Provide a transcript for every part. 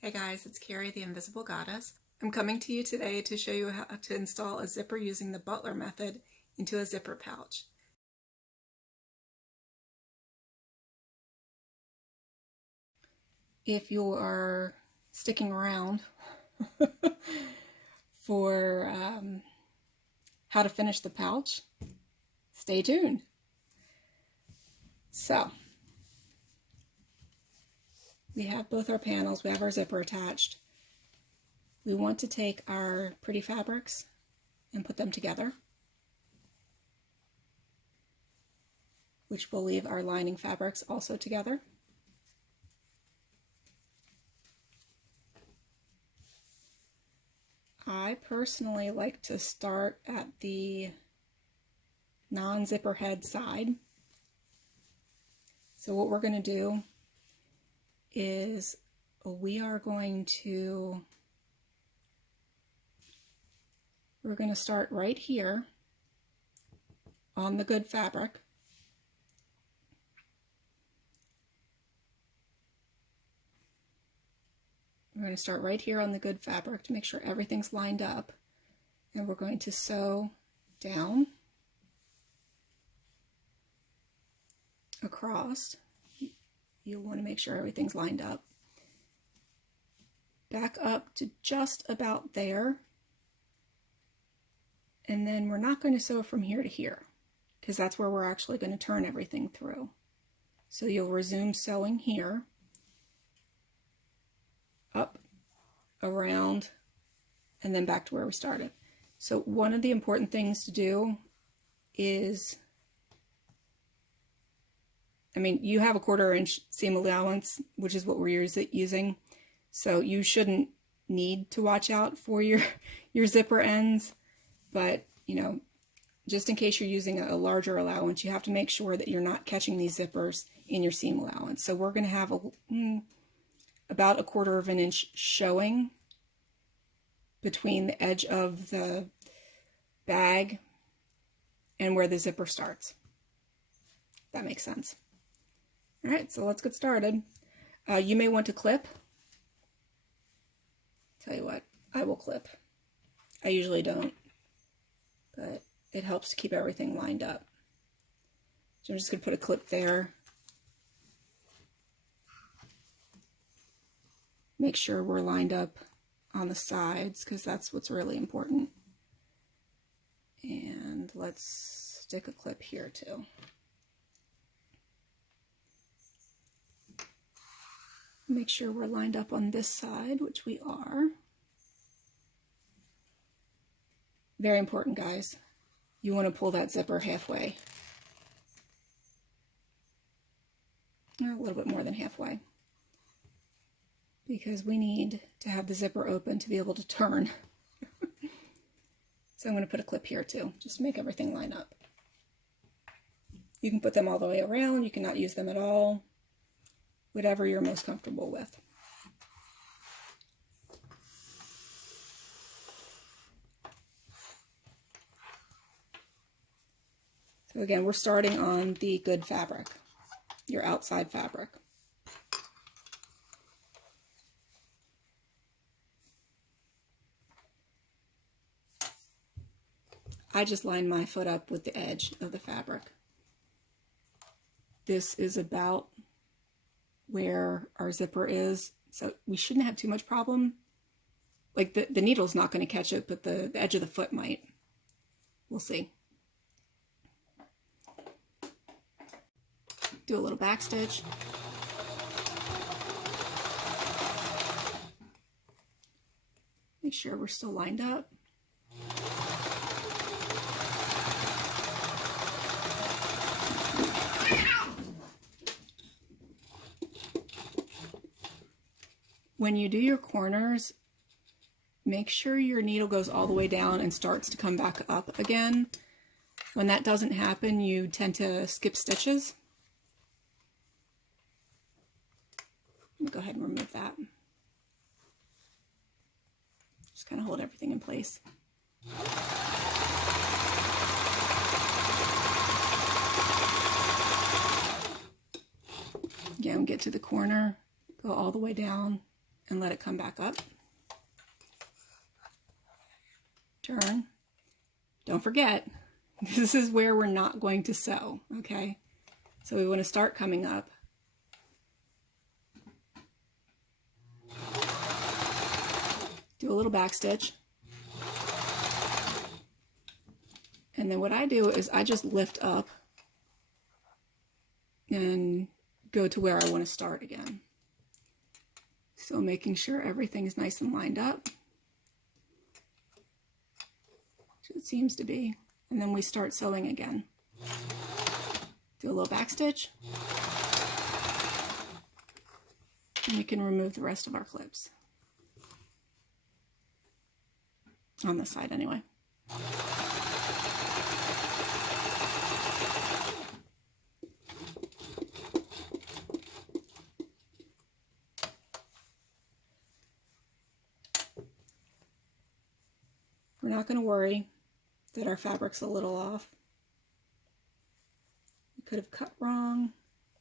Hey guys, it's Carrie, the Invisible Goddess. I'm coming to you today to show you how to install a zipper using the Butler method into a zipper pouch. If you are sticking around for how to finish the pouch, stay tuned. So, we have both our panels, we have our zipper attached. We want to take our pretty fabrics and put them together, which will leave our lining fabrics also together. I personally like to start at the non-zipper head side. So what we're going to do is we're going to start right here on the good fabric. We're going to start right here on the good fabric to make sure everything's lined up, and we're going to sew down across. You'll want to make sure everything's lined up. Back up to just about there, and then we're not going to sew from here to here because that's where we're actually going to turn everything through. So you'll resume sewing here, up, around, and then back to where we started. So one of the important things to do is, you have a 1/4 inch seam allowance, which is what we're using. So you shouldn't need to watch out for your zipper ends, but just in case you're using a larger allowance, you have to make sure that you're not catching these zippers in your seam allowance. So we're going to have about a 1/4 inch showing between the edge of the bag and where the zipper starts. That makes sense. All right, so let's get started. You may want to clip. Tell you what, I will clip. I usually don't, but it helps to keep everything lined up. So I'm just going to put a clip there. Make sure we're lined up on the sides because that's what's really important. And let's stick a clip here too. Make sure we're lined up on this side, which we are. Very important, guys. You want to pull that zipper halfway. A little bit more than halfway, because we need to have the zipper open to be able to turn. So I'm going to put a clip here too, just to make everything line up. You can put them all the way around, you cannot use them at all, whatever you're most comfortable with. So again, we're starting on the good fabric, your outside fabric. I just line my foot up with the edge of the fabric. This is about where our zipper is, so we shouldn't have too much problem. Like the needle's not going to catch it, but the edge of the foot might. We'll see. Do a little back stitch. Make sure we're still lined up. When you do your corners, make sure your needle goes all the way down and starts to come back up again. When that doesn't happen, you tend to skip stitches. Let me go ahead and remove that. Just kind of hold everything in place. Again, get to the corner, go all the way down, and let it come back up. Turn. Don't forget, this is where we're not going to sew, okay? So we want to start coming up. Do a little back stitch. And then what I do is I just lift up and go to where I want to start again. So making sure everything is nice and lined up. Which it seems to be. And then we start sewing again. Do a little back stitch. And we can remove the rest of our clips. On this side anyway. We're not going to worry that our fabric's a little off. We could have cut wrong.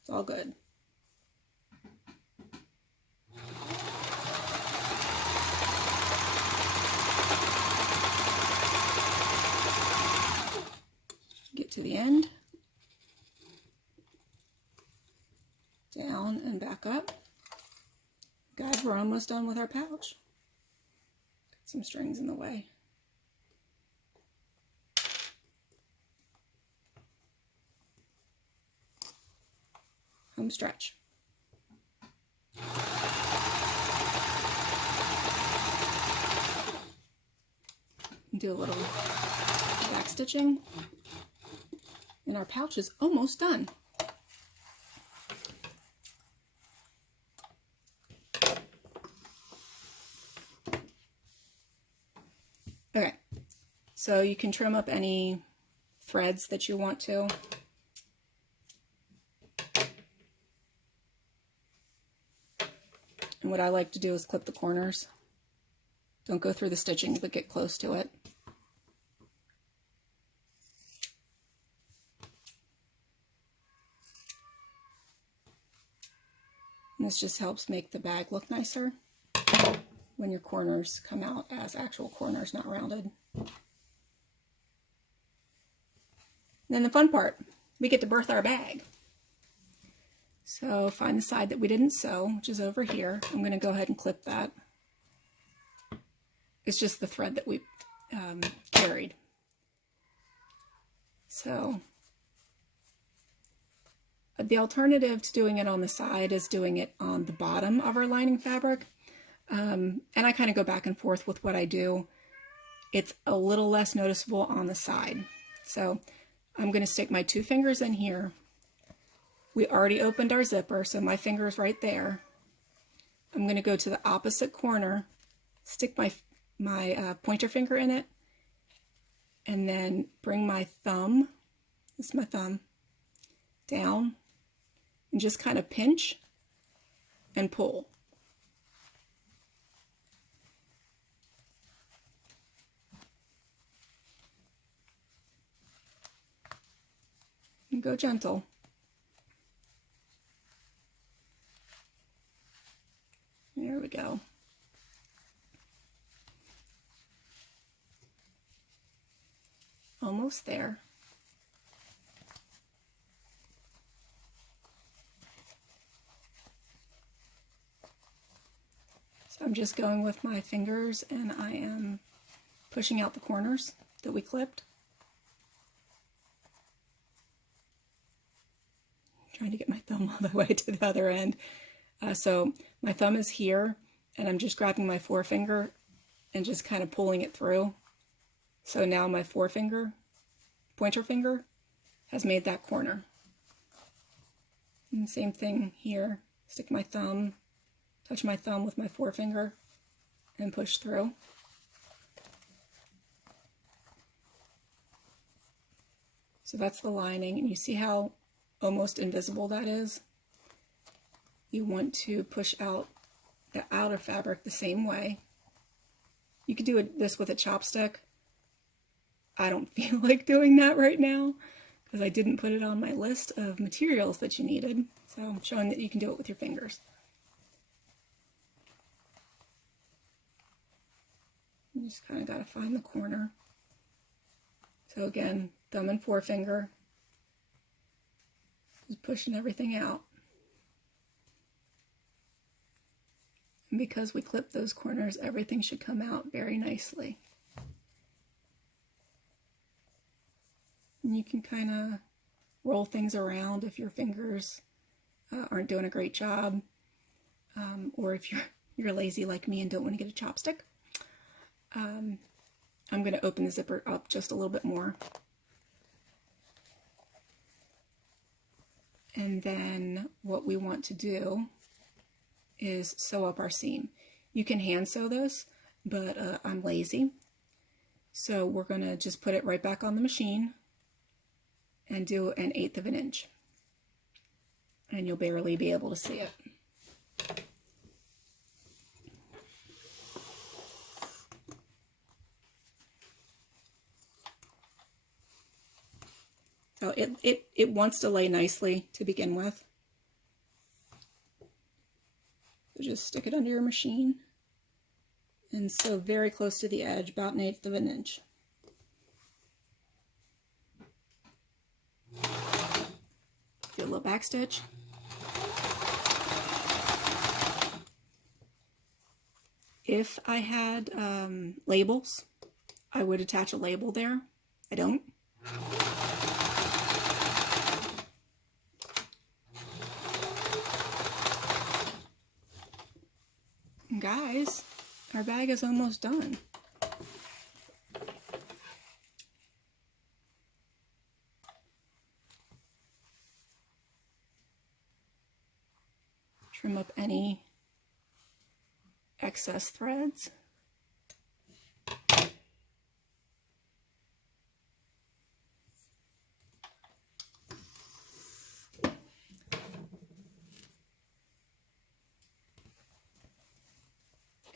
It's all good. Get to the end. Down and back up. Guys, we're almost done with our pouch. Got some strings in the way. Home stretch. Do a little back stitching. And our pouch is almost done. Okay, so you can trim up any threads that you want to. And what I like to do is clip the corners. Don't go through the stitching, but get close to it. And this just helps make the bag look nicer when your corners come out as actual corners, not rounded. And then the fun part, we get to birth our bag. So find the side that we didn't sew, which is over here. I'm going to go ahead and clip that. It's just the thread that we carried. So the alternative to doing it on the side is doing it on the bottom of our lining fabric. And I kind of go back and forth with what I do. It's a little less noticeable on the side. So I'm going to stick my 2 fingers in here. We already opened our zipper, so my finger's right there. I'm going to go to the opposite corner, stick my pointer finger in it, and then bring my thumb, this is my thumb, down, and just kind of pinch and pull. And go gentle. There we go. Almost there. So I'm just going with my fingers and I am pushing out the corners that we clipped. Trying to get my thumb all the way to the other end. So my thumb is here and I'm just grabbing my forefinger and just kind of pulling it through. So now my forefinger, pointer finger, has made that corner. And same thing here. Stick my thumb, touch my thumb with my forefinger, and push through. So that's the lining, and you see how almost invisible that is? You want to push out the outer fabric the same way. You could do this with a chopstick. I don't feel like doing that right now because I didn't put it on my list of materials that you needed. So I'm showing that you can do it with your fingers. You just kind of got to find the corner. So again, thumb and forefinger, just pushing everything out. And because we clip those corners, everything should come out very nicely. And you can kind of roll things around if your fingers aren't doing a great job, or if you're lazy like me and don't want to get a chopstick. I'm going to open the zipper up just a little bit more. And then what we want to do is sew up our seam. You can hand sew this, but I'm lazy. So we're going to just put it right back on the machine and do 1/8 of an inch. And you'll barely be able to see it. So it wants to lay nicely to begin with. So just stick it under your machine and sew very close to the edge, about 1/8 of an inch. Do a little back stitch. If I had labels, I would attach a label there. I don't. Guys, our bag is almost done. Trim up any excess threads.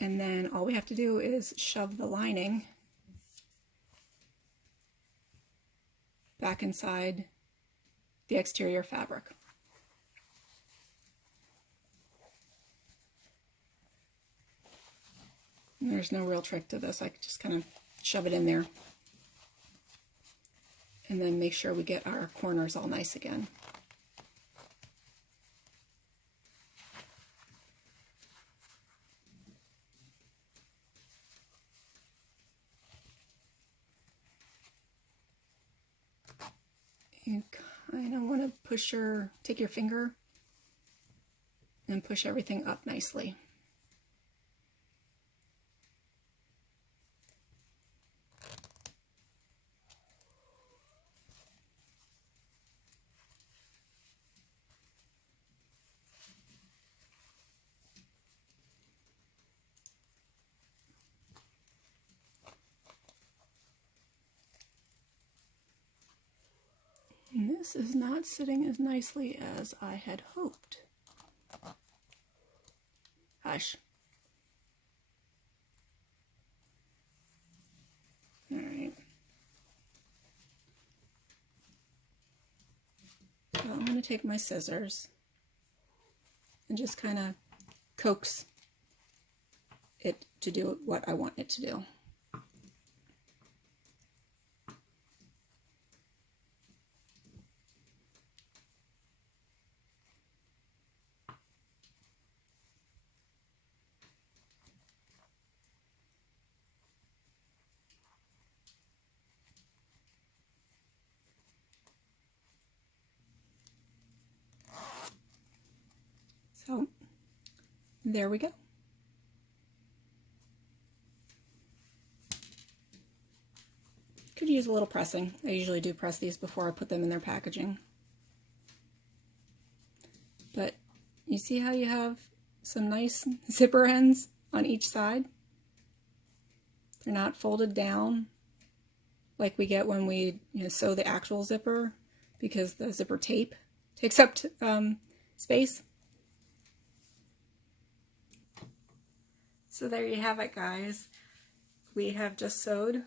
And then all we have to do is shove the lining back inside the exterior fabric. And there's no real trick to this. I just kind of shove it in there. And then make sure we get our corners all nice again. You kind of want to take your finger and push everything up nicely. And this is not sitting as nicely as I had hoped. Hush. All right. So I'm going to take my scissors and just kind of coax it to do what I want it to do. So there we go. Could use a little pressing. I usually do press these before I put them in their packaging. But you see how you have some nice zipper ends on each side? They're not folded down like we get when we sew the actual zipper, because the zipper tape takes up space. So there you have it, guys. We have just sewed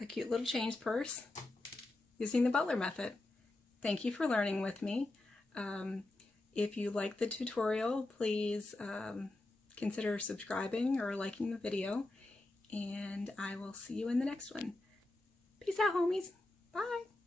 a cute little change purse using the Butler method. Thank you for learning with me. If you like the tutorial, please consider subscribing or liking the video. and I will see you in the next one. Peace out, homies. Bye.